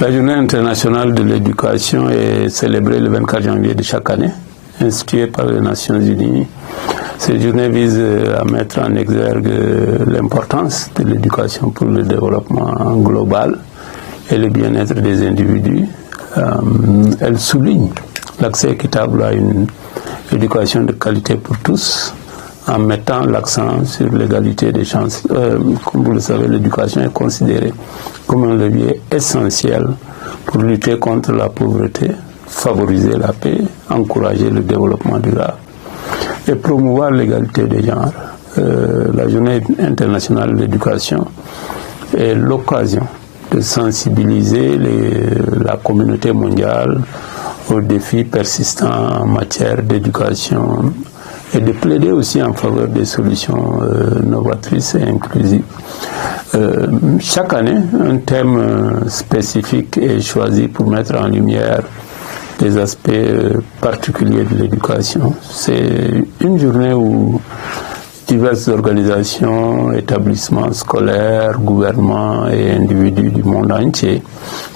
La Journée internationale de l'éducation est célébrée le 24 janvier de chaque année, instituée par les Nations Unies. Cette journée vise à mettre en exergue l'importance de l'éducation pour le développement global et le bien-être des individus. Elle souligne l'accès équitable à une éducation de qualité pour tous, en mettant l'accent sur l'égalité des chances. Comme vous le savez, l'éducation est considérée comme un levier essentiel pour lutter contre la pauvreté, favoriser la paix, encourager le développement durable et promouvoir l'égalité des genres. La Journée internationale de l'éducation est l'occasion de sensibiliser la communauté mondiale aux défis persistants en matière d'éducation et de plaider aussi en faveur des solutions novatrices et inclusives. Chaque année, un thème spécifique est choisi pour mettre en lumière des aspects particuliers de l'éducation. C'est une journée où diverses organisations, établissements scolaires, gouvernements et individus du monde entier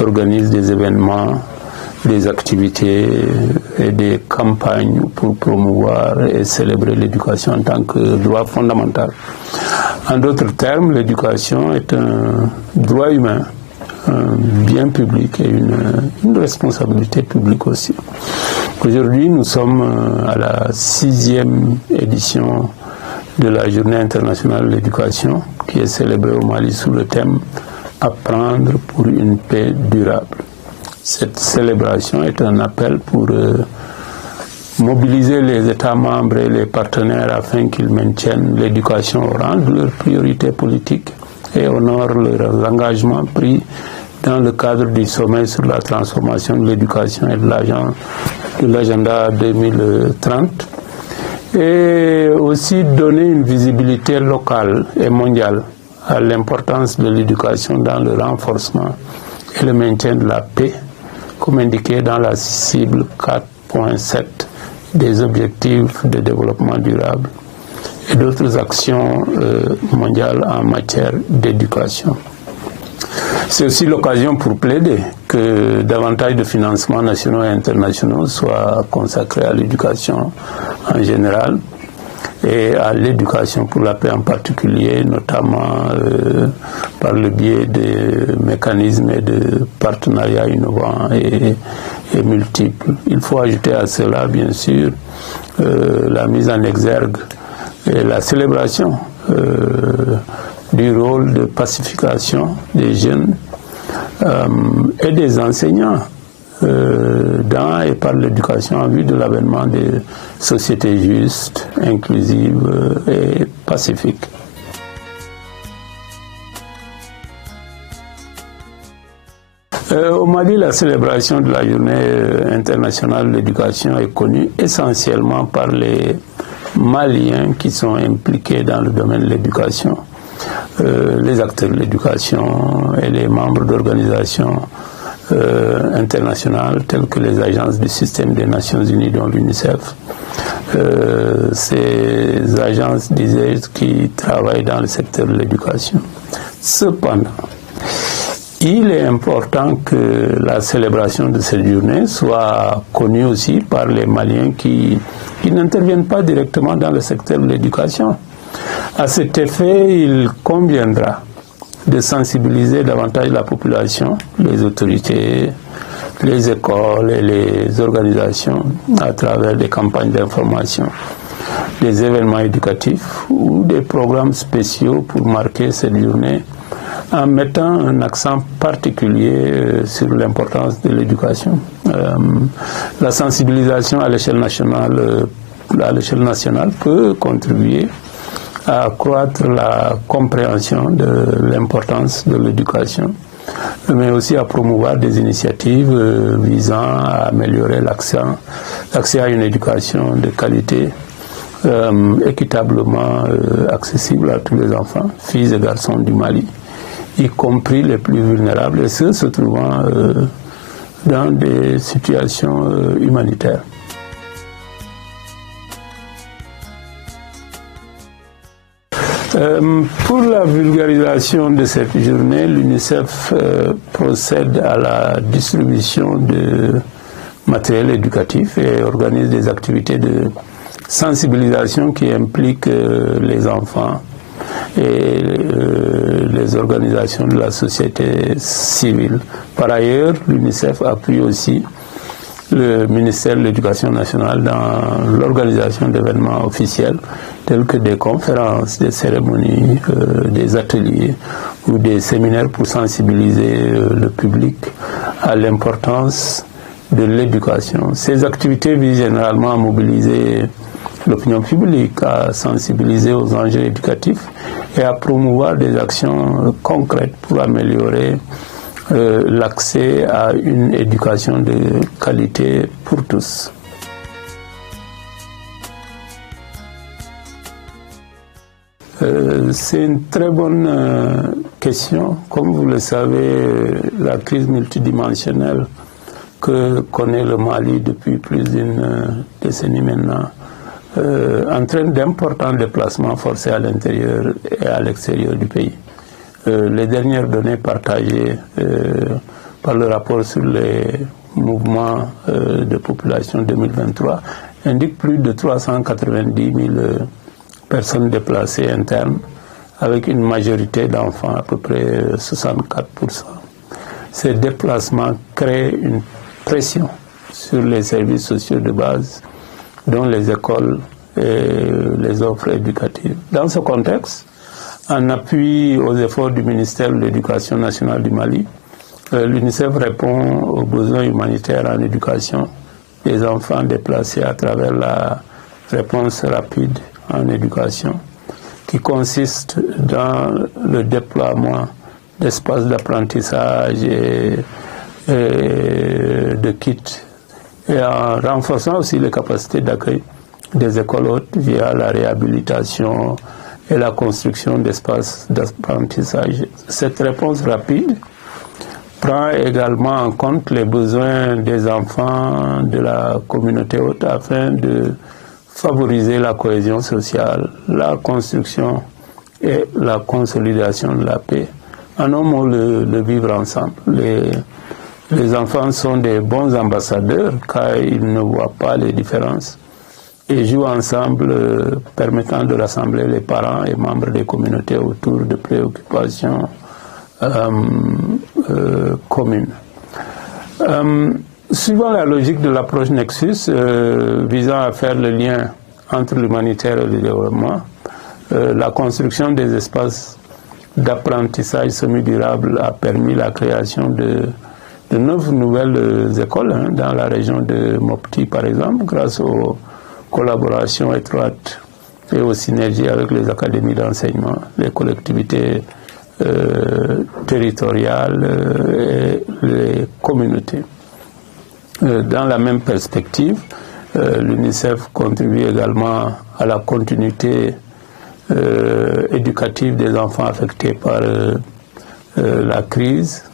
organisent des événements, des activités et des campagnes pour promouvoir et célébrer l'éducation en tant que droit fondamental. En d'autres termes, l'éducation est un droit humain, un bien public et une responsabilité publique aussi. Aujourd'hui, nous sommes à la 6e édition de la Journée internationale de l'éducation qui est célébrée au Mali sous le thème « Apprendre pour une paix durable ». Cette célébration est un appel pour mobiliser les États membres et les partenaires afin qu'ils maintiennent l'éducation au rang de leur priorité politique et honorent leurs engagements pris dans le cadre du sommet sur la transformation de l'éducation et de l'agenda 2030 et aussi donner une visibilité locale et mondiale à l'importance de l'éducation dans le renforcement et le maintien de la paix, comme indiqué dans la cible 4.7 des objectifs de développement durable et d'autres actions mondiales en matière d'éducation. C'est aussi l'occasion pour plaider que davantage de financements nationaux et internationaux soient consacrés à l'éducation en général et à l'éducation pour la paix en particulier, notamment par le biais de mécanismes et de partenariats innovants et multiples. Il faut ajouter à cela, bien sûr, la mise en exergue et la célébration du rôle de pacification des jeunes et des enseignants dans et par l'éducation en vue de l'avènement des sociétés justes, inclusives et pacifiques. Au Mali, la célébration de la Journée internationale de l'éducation est connue essentiellement par les Maliens qui sont impliqués dans le domaine de l'éducation, les acteurs de l'éducation et les membres d'organisations internationales telles que les agences du système des Nations Unies, dont l'UNICEF. Ces agences, disais-je, qui travaillent dans le secteur de l'éducation. Cependant, il est important que la célébration de cette journée soit connue aussi par les Maliens qui n'interviennent pas directement dans le secteur de l'éducation. À cet effet, il conviendra de sensibiliser davantage la population, les autorités, les écoles et les organisations à travers des campagnes d'information, des événements éducatifs ou des programmes spéciaux pour marquer cette journée en mettant un accent particulier sur l'importance de l'éducation. La sensibilisation à l'échelle nationale peut contribuer à accroître la compréhension de l'importance de l'éducation, mais aussi à promouvoir des initiatives visant à améliorer l'accès à une éducation de qualité équitablement accessible à tous les enfants, filles et garçons du Mali, y compris les plus vulnérables, et ceux se trouvant dans des situations humanitaires. Pour la vulgarisation de cette journée, l'UNICEF procède à la distribution de matériel éducatif et organise des activités de sensibilisation qui impliquent les enfants et les organisations de la société civile. Par ailleurs, l'UNICEF appuie aussi le ministère de l'Éducation nationale dans l'organisation d'événements officiels tels que des conférences, des cérémonies, des ateliers ou des séminaires pour sensibiliser le public à l'importance de l'éducation. Ces activités visent généralement à mobiliser l'opinion publique, à sensibiliser aux enjeux éducatifs et à promouvoir des actions concrètes pour améliorer l'accès à une éducation de qualité pour tous. C'est une très bonne question. Comme vous le savez, la crise multidimensionnelle que connaît le Mali depuis plus d'une décennie maintenant entraîne d'importants déplacements forcés à l'intérieur et à l'extérieur du pays. Les dernières données partagées par le rapport sur les mouvements de population 2023 indiquent plus de 390 000 personnes déplacées internes, avec une majorité d'enfants, à peu près 64%. Ces déplacements créent une pression sur les services sociaux de base, dont les écoles et les offres éducatives. Dans ce contexte, en appui aux efforts du ministère de l'Éducation nationale du Mali, l'UNICEF répond aux besoins humanitaires en éducation des enfants déplacés à travers la réponse rapide en éducation, qui consiste dans le déploiement d'espaces d'apprentissage et de kits, et en renforçant aussi les capacités d'accueil des écoles hautes via la réhabilitation et la construction d'espaces d'apprentissage. Cette réponse rapide prend également en compte les besoins des enfants de la communauté haute afin de favoriser la cohésion sociale, la construction et la consolidation de la paix. En un mot, le vivre ensemble. Les enfants sont des bons ambassadeurs car ils ne voient pas les différences et jouent ensemble, permettant de rassembler les parents et membres des communautés autour de préoccupations communes. Suivant la logique de l'approche Nexus, visant à faire le lien entre l'humanitaire et le développement, la construction des espaces d'apprentissage semi-durable a permis la création de 9 nouvelles écoles dans la région de Mopti, par exemple, grâce aux collaborations étroites et aux synergies avec les académies d'enseignement, les collectivités territoriales et les communautés. Dans la même perspective, l'UNICEF contribue également à la continuité éducative des enfants affectés par la crise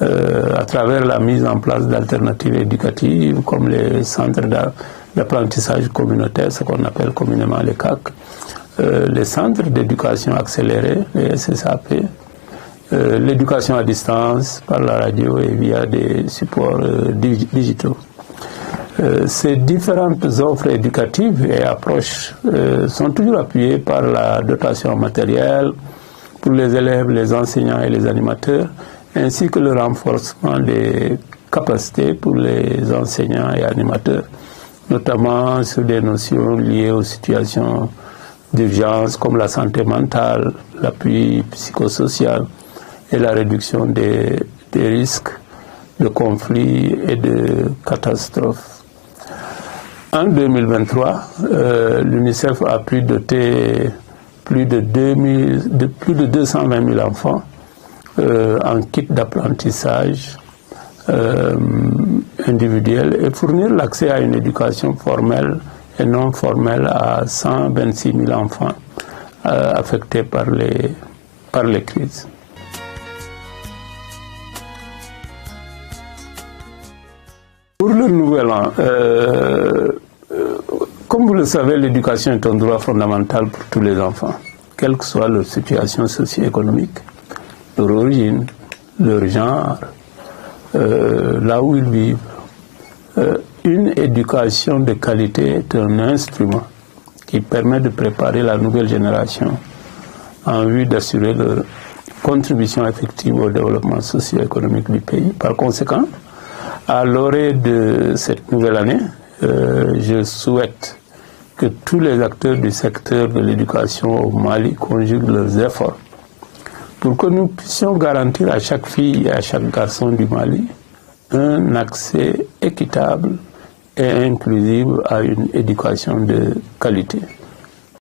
à travers la mise en place d'alternatives éducatives comme les centres d'apprentissage communautaire, ce qu'on appelle communément les CAC, les centres d'éducation accélérée, les SSAP, l'éducation à distance par la radio et via des supports digitaux. Ces différentes offres éducatives et approches sont toujours appuyées par la dotation matérielle pour les élèves, les enseignants et les animateurs, ainsi que le renforcement des capacités pour les enseignants et animateurs, notamment sur des notions liées aux situations d'urgence comme la santé mentale, l'appui psychosocial et la réduction des risques de conflits et de catastrophes. En 2023, l'UNICEF a pu doter plus de 220 000 enfants en kit d'apprentissage individuel et fournir l'accès à une éducation formelle et non formelle à 126 000 enfants affectés par les crises. Pour le nouvel an, comme vous le savez, l'éducation est un droit fondamental pour tous les enfants. quelle que soit leur situation socio-économique, leur origine, leur genre, là où ils vivent. Une éducation de qualité est un instrument qui permet de préparer la nouvelle génération en vue d'assurer leur contribution effective au développement socio-économique du pays. Par conséquent, à l'orée de cette nouvelle année, je souhaite que tous les acteurs du secteur de l'éducation au Mali conjuguent leurs efforts pour que nous puissions garantir à chaque fille et à chaque garçon du Mali un accès équitable et inclusif à une éducation de qualité.